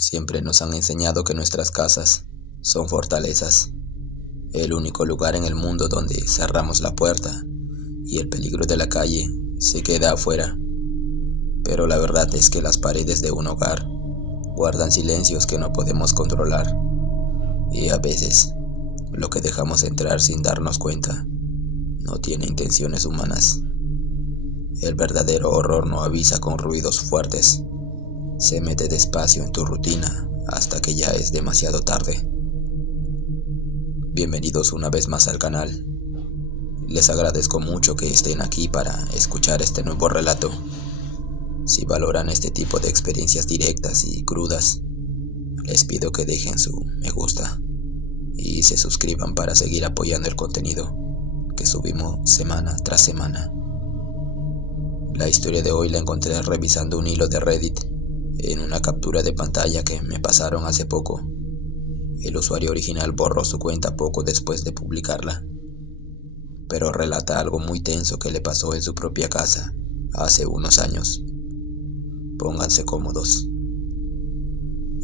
Siempre nos han enseñado que nuestras casas son fortalezas, el único lugar en el mundo donde cerramos la puerta y el peligro de la calle se queda afuera. Pero la verdad es que las paredes de un hogar guardan silencios que no podemos controlar, y a veces lo que dejamos entrar sin darnos cuenta no tiene intenciones humanas. El verdadero horror no avisa con ruidos fuertes, se mete despacio en tu rutina hasta que ya es demasiado tarde. Bienvenidos una vez más al canal. Les agradezco mucho que estén aquí para escuchar este nuevo relato. Si valoran este tipo de experiencias directas y crudas, les pido que dejen su me gusta y se suscriban para seguir apoyando el contenido que subimos semana tras semana. La historia de hoy la encontré revisando un hilo de Reddit en una captura de pantalla que me pasaron hace poco. El usuario original borró su cuenta poco después de publicarla, pero relata algo muy tenso que le pasó en su propia casa hace unos años. Pónganse cómodos.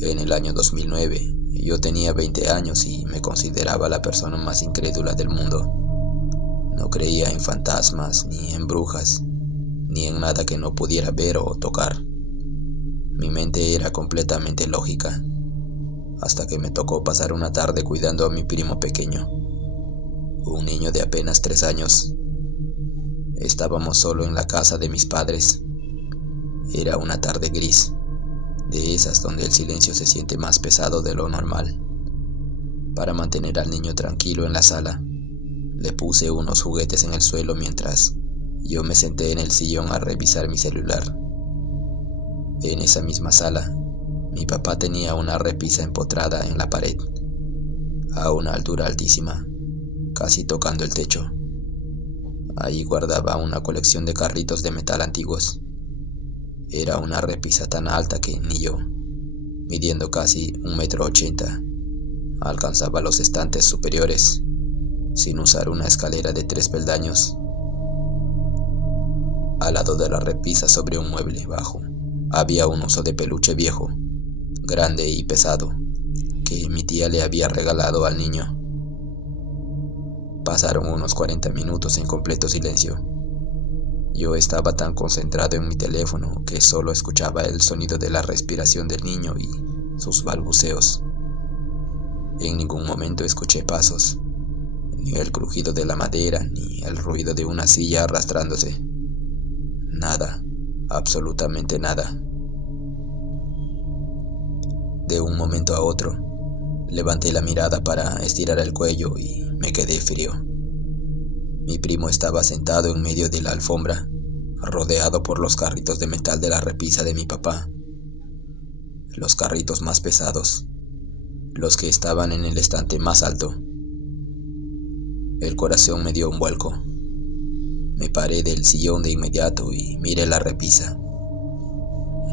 En el año 2009, yo tenía 20 años y me consideraba la persona más incrédula del mundo. No creía en fantasmas, ni en brujas, ni en nada que no pudiera ver o tocar. Mi mente era completamente lógica, hasta que me tocó pasar una tarde cuidando a mi primo pequeño, un niño de apenas 3 años. Estábamos solo en la casa de mis padres. Era una tarde gris, de esas donde el silencio se siente más pesado de lo normal. Para mantener al niño tranquilo en la sala, le puse unos juguetes en el suelo mientras yo me senté en el sillón a revisar mi celular. En esa misma sala, mi papá tenía una repisa empotrada en la pared, a una altura altísima, casi tocando el techo. Ahí guardaba una colección de carritos de metal antiguos. Era una repisa tan alta que ni yo, midiendo casi 1,80 m, alcanzaba los estantes superiores, sin usar una escalera de 3 peldaños. Al lado de la repisa, sobre un mueble bajo, había un oso de peluche viejo, grande y pesado, que mi tía le había regalado al niño. Pasaron unos 40 minutos en completo silencio. Yo estaba tan concentrado en mi teléfono que solo escuchaba el sonido de la respiración del niño y sus balbuceos. En ningún momento escuché pasos, ni el crujido de la madera, ni el ruido de una silla arrastrándose. Nada, absolutamente nada. De un momento a otro, levanté la mirada para estirar el cuello y me quedé frío. Mi primo estaba sentado en medio de la alfombra, rodeado por los carritos de metal de la repisa de mi papá. Los carritos más pesados, los que estaban en el estante más alto. El corazón me dio un vuelco. Me paré del sillón de inmediato y miré la repisa.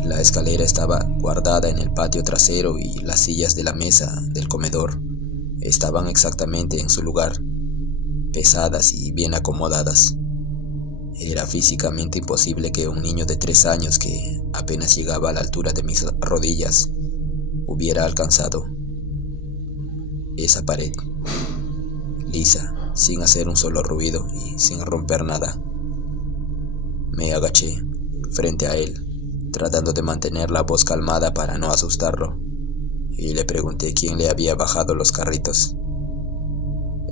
La escalera estaba guardada en el patio trasero y las sillas de la mesa del comedor estaban exactamente en su lugar, pesadas y bien acomodadas. Era físicamente imposible que un niño de 3 años, que apenas llegaba a la altura de mis rodillas, hubiera alcanzado esa pared, lisa, sin hacer un solo ruido y sin romper nada. Me agaché frente a él, tratando de mantener la voz calmada para no asustarlo, y le pregunté quién le había bajado los carritos.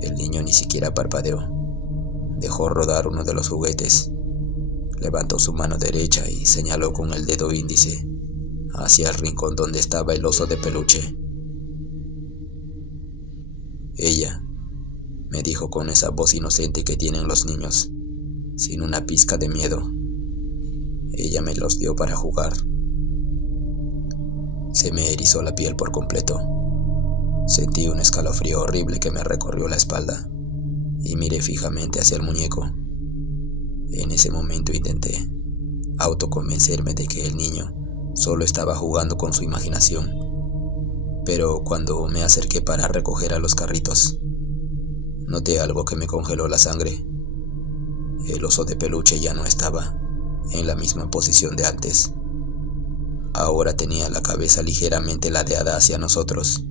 El niño ni siquiera parpadeó. Dejó rodar uno de los juguetes, levantó su mano derecha y señaló con el dedo índice hacia el rincón donde estaba el oso de peluche. Ella, me dijo con esa voz inocente que tienen los niños, sin una pizca de miedo. Ella me los dio para jugar. Se me erizó la piel por completo. Sentí un escalofrío horrible que me recorrió la espalda y miré fijamente hacia el muñeco. En ese momento intenté autoconvencerme de que el niño solo estaba jugando con su imaginación, pero cuando me acerqué para recoger a los carritos, noté algo que me congeló la sangre. El oso de peluche ya no estaba en la misma posición de antes. Ahora tenía la cabeza ligeramente ladeada hacia nosotros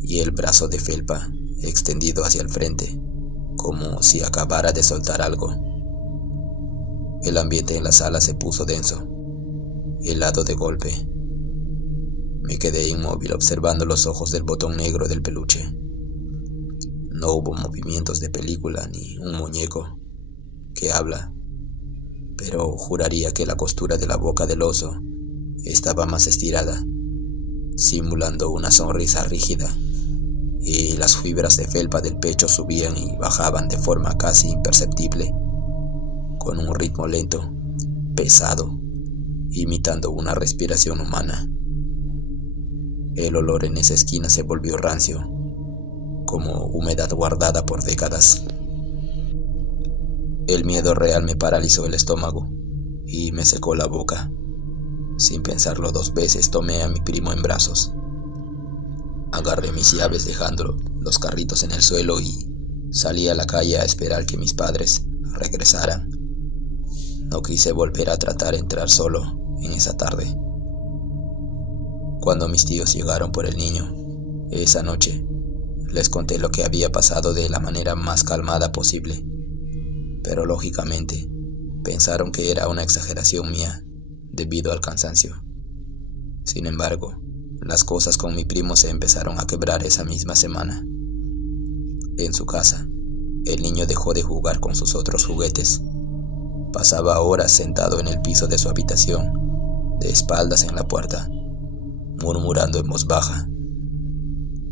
y el brazo de felpa extendido hacia el frente, como si acabara de soltar algo. El ambiente en la sala se puso denso, helado de golpe. Me quedé inmóvil observando los ojos del botón negro del peluche. No hubo movimientos de película ni un muñeco que habla, pero juraría que la costura de la boca del oso estaba más estirada, simulando una sonrisa rígida, y las fibras de felpa del pecho subían y bajaban de forma casi imperceptible, con un ritmo lento, pesado, imitando una respiración humana. El olor en esa esquina se volvió rancio, como humedad guardada por décadas. El miedo real me paralizó el estómago y me secó la boca. Sin pensarlo 2 veces, tomé a mi primo en brazos. Agarré mis llaves dejando los carritos en el suelo y salí a la calle a esperar que mis padres regresaran. No quise volver a tratar de entrar solo en esa tarde. Cuando mis tíos llegaron por el niño, esa noche, les conté lo que había pasado de la manera más calmada posible, pero lógicamente pensaron que era una exageración mía debido al cansancio. Sin embargo, las cosas con mi primo se empezaron a quebrar esa misma semana. En su casa, el niño dejó de jugar con sus otros juguetes. Pasaba horas sentado en el piso de su habitación, de espaldas en la puerta, murmurando en voz baja.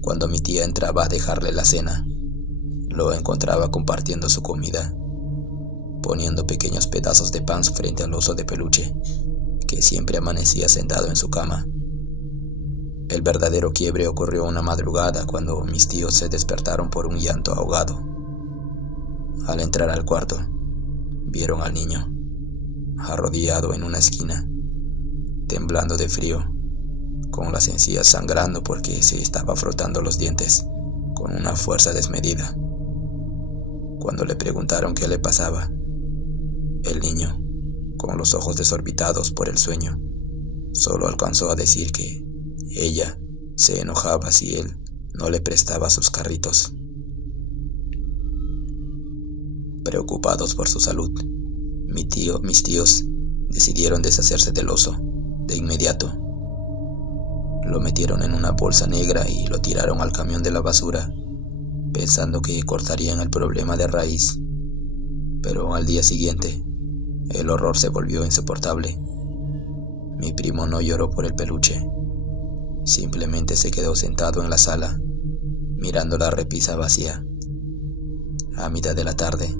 Cuando mi tía entraba a dejarle la cena, lo encontraba compartiendo su comida, poniendo pequeños pedazos de pan frente al oso de peluche, que siempre amanecía sentado en su cama. El verdadero quiebre ocurrió una madrugada cuando mis tíos se despertaron por un llanto ahogado. Al entrar al cuarto, vieron al niño, arrodillado en una esquina, temblando de frío, con las encías sangrando porque se estaba frotando los dientes con una fuerza desmedida. Cuando le preguntaron qué le pasaba, el niño, con los ojos desorbitados por el sueño, solo alcanzó a decir que ella se enojaba si él no le prestaba sus carritos. Preocupados por su salud, mis tíos decidieron deshacerse del oso de inmediato. Lo metieron en una bolsa negra y lo tiraron al camión de la basura, pensando que cortarían el problema de raíz. Pero al día siguiente, el horror se volvió insoportable. Mi primo no lloró por el peluche, simplemente se quedó sentado en la sala, mirando la repisa vacía. A mitad de la tarde,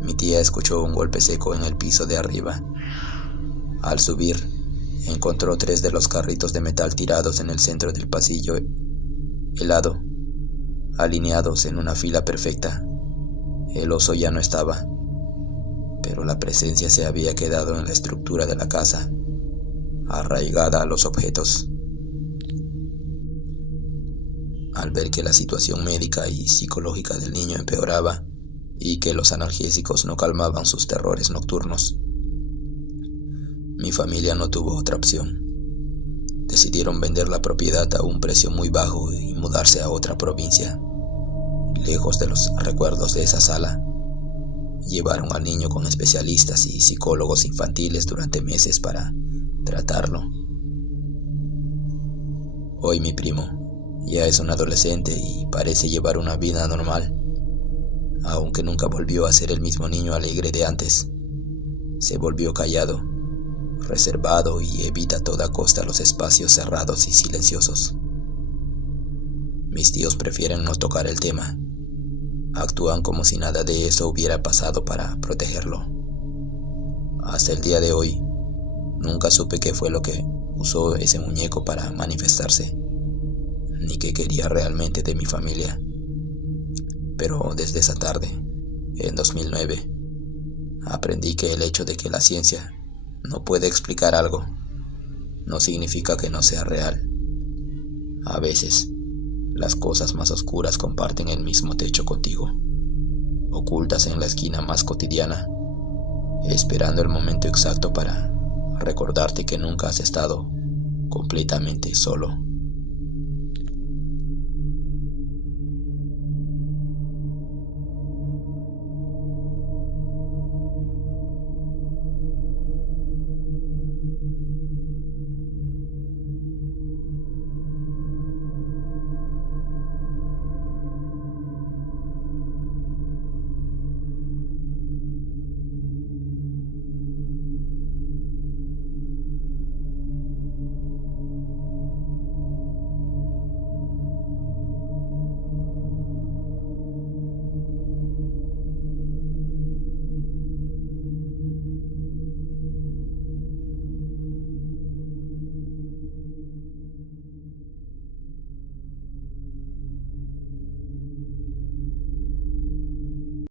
mi tía escuchó un golpe seco en el piso de arriba. Al subir, encontró 3 de los carritos de metal tirados en el centro del pasillo, helado, alineados en una fila perfecta. El oso ya no estaba, pero la presencia se había quedado en la estructura de la casa, arraigada a los objetos. Al ver que la situación médica y psicológica del niño empeoraba y que los analgésicos no calmaban sus terrores nocturnos, mi familia no tuvo otra opción. Decidieron vender la propiedad a un precio muy bajo y mudarse a otra provincia, lejos de los recuerdos de esa sala. Llevaron al niño con especialistas y psicólogos infantiles durante meses para tratarlo. Hoy mi primo ya es un adolescente y parece llevar una vida normal, aunque nunca volvió a ser el mismo niño alegre de antes. Se volvió callado, reservado y evita a toda costa los espacios cerrados y silenciosos. Mis tíos prefieren no tocar el tema. Actúan como si nada de eso hubiera pasado para protegerlo. Hasta el día de hoy, nunca supe qué fue lo que usó ese muñeco para manifestarse, ni qué quería realmente de mi familia. Pero desde esa tarde, en 2009, aprendí que el hecho de que la ciencia no puede explicar algo no significa que no sea real. A veces, las cosas más oscuras comparten el mismo techo contigo, ocultas en la esquina más cotidiana, esperando el momento exacto para recordarte que nunca has estado completamente solo.